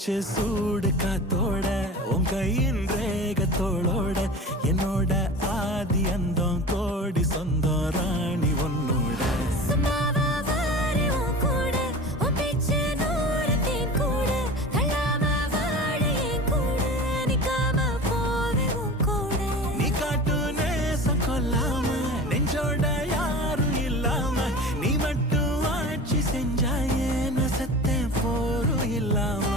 மூச்சு சூடு காத்தோட உன் கையின் ரேகத்தோளோட என்னோட ஆதி அந்தம் கோடி சொந்தம் ராணி உன்னோட நீ காட்டு நேசம் கொல்லாம நெஞ்சோட யாரும் இல்லாம நீ மட்டும் ஆட்சி செஞ்சாயே நசத்தேன் போரும் இல்லாம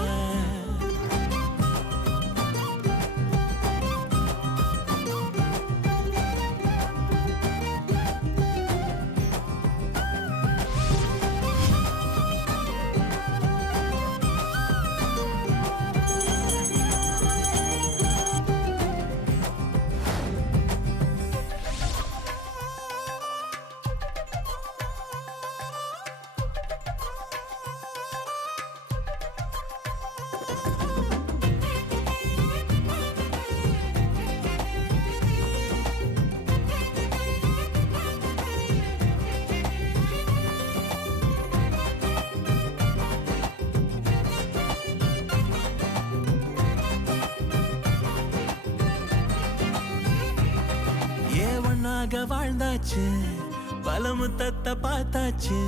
வாழ்ந்தாச்சு பலமுத்தத்தை பார்த்தாச்சு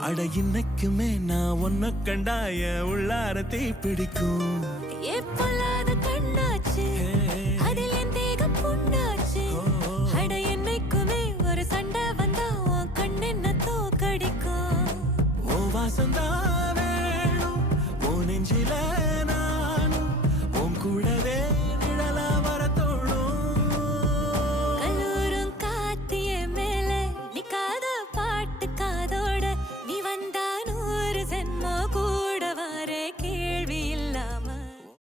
அட இன்னைக்குமே நான் உன்ன கண்டாய உள்ளார தீ பிடிக்கும் கண்ணாச்சு அதில் என் தேகம் புண்ணாச்சு அட என்னைக்குமே ஒரு சண்டை வந்தா உன் கண் என்ன தோக்கடிக்கும் ஓ வாசந்தா வேணும் ஓ நெஞ்சில